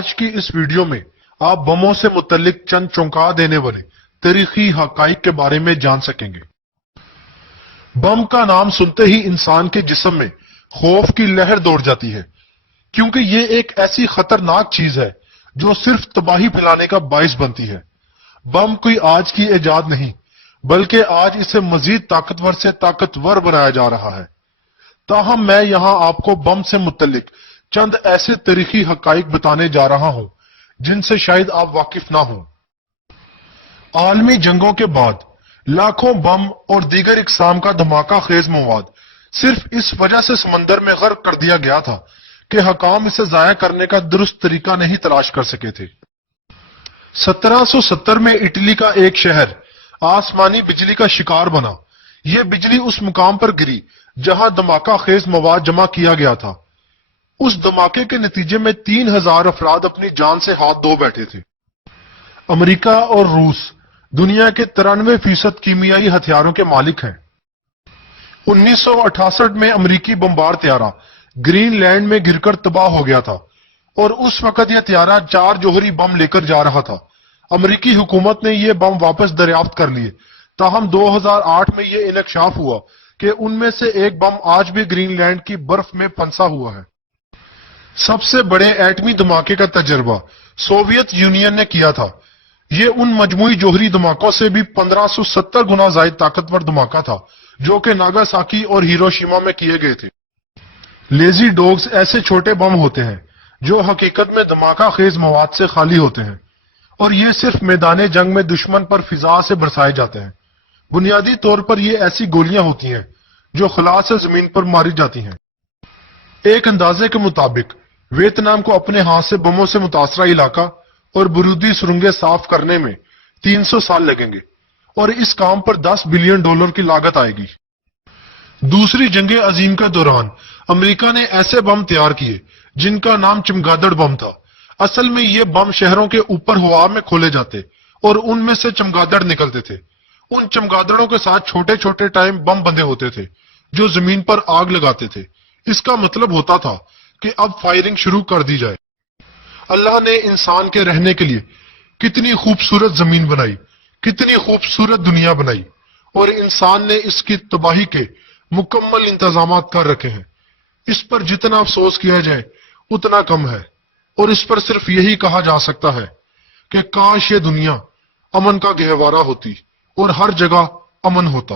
آج کی اس ویڈیو میں آپ بموں سے متعلق چند چونکا دینے والے تاریخی حقائق کے بارے میں جان سکیں گے۔ بم کا نام سنتے ہی انسان کے جسم میں خوف کی لہر دوڑ جاتی ہے، کیونکہ یہ ایک ایسی خطرناک چیز ہے جو صرف تباہی پھیلانے کا باعث بنتی ہے۔ بم کوئی آج کی ایجاد نہیں، بلکہ آج اسے مزید طاقتور سے طاقتور بنایا جا رہا ہے۔ تاہم میں یہاں آپ کو بم سے متعلق چند ایسے تاریخی حقائق بتانے جا رہا ہوں جن سے شاید آپ واقف نہ ہوں۔ عالمی جنگوں کے بعد لاکھوں بم اور دیگر اقسام کا دھماکہ خیز مواد صرف اس وجہ سے سمندر میں غرق کر دیا گیا تھا کہ حکام اسے ضائع کرنے کا درست طریقہ نہیں تلاش کر سکے تھے۔ 1770 میں اٹلی کا ایک شہر آسمانی بجلی کا شکار بنا۔ یہ بجلی اس مقام پر گری جہاں دھماکہ خیز مواد جمع کیا گیا تھا۔ اس دھماکے کے نتیجے میں 3000 افراد اپنی جان سے ہاتھ دھو بیٹھے تھے۔ امریکہ اور روس دنیا کے 93% کیمیائی ہتھیاروں کے مالک ہیں۔ 1968 میں امریکی بمبار طیارہ گرین لینڈ میں گر کر تباہ ہو گیا تھا اور اس وقت یہ طیارہ 4 جوہری بم لے کر جا رہا تھا۔ امریکی حکومت نے یہ بم واپس دریافت کر لیے، تاہم 2008 میں یہ انکشاف ہوا کہ ان میں سے ایک بم آج بھی گرین لینڈ کی برف میں پھنسا ہوا ہے۔ سب سے بڑے ایٹمی دھماکے کا تجربہ سوویت یونین نے کیا تھا۔ یہ ان مجموعی جوہری دھماکوں سے بھی 1570 گنا زائد طاقتور دھماکہ تھا جو کہ ناگاساکی اور ہیروشیما میں کیے گئے تھے۔ لیزی ڈوگز ایسے چھوٹے بم ہوتے ہیں جو حقیقت میں دھماکہ خیز مواد سے خالی ہوتے ہیں اور یہ صرف میدان جنگ میں دشمن پر فضا سے برسائے جاتے ہیں۔ بنیادی طور پر یہ ایسی گولیاں ہوتی ہیں جو خلا سے زمین پر ماری جاتی ہیں۔ ایک اندازے کے مطابق ویتنام کو اپنے ہاتھ سے بموں سے متاثرہ علاقہ اور بارودی سرنگیں صاف کرنے میں 300 سال لگیں گے اور اس کام پر $10 بلین کی لاگت آئے گی۔ دوسری جنگ عظیم کے دوران امریکہ نے ایسے بم تیار کیے جن کا نام چمگادڑ بم تھا۔ اصل میں یہ بم شہروں کے اوپر ہوا میں کھولے جاتے اور ان میں سے چمگادڑ نکلتے تھے۔ ان چمگادڑوں کے ساتھ چھوٹے چھوٹے ٹائم بم بندھے ہوتے تھے جو زمین پر آگ لگاتے تھے۔ اس کا مطلب ہوتا تھا کہ اب فائرنگ شروع کر دی جائے۔ اللہ نے انسان کے رہنے کے لیے کتنی خوبصورت زمین بنائی، کتنی خوبصورت دنیا بنائی، اور انسان نے اس کی تباہی کے مکمل انتظامات کر رکھے ہیں۔ اس پر جتنا افسوس کیا جائے اتنا کم ہے، اور اس پر صرف یہی کہا جا سکتا ہے کہ کاش یہ دنیا امن کا گہوارہ ہوتی اور ہر جگہ امن ہوتا۔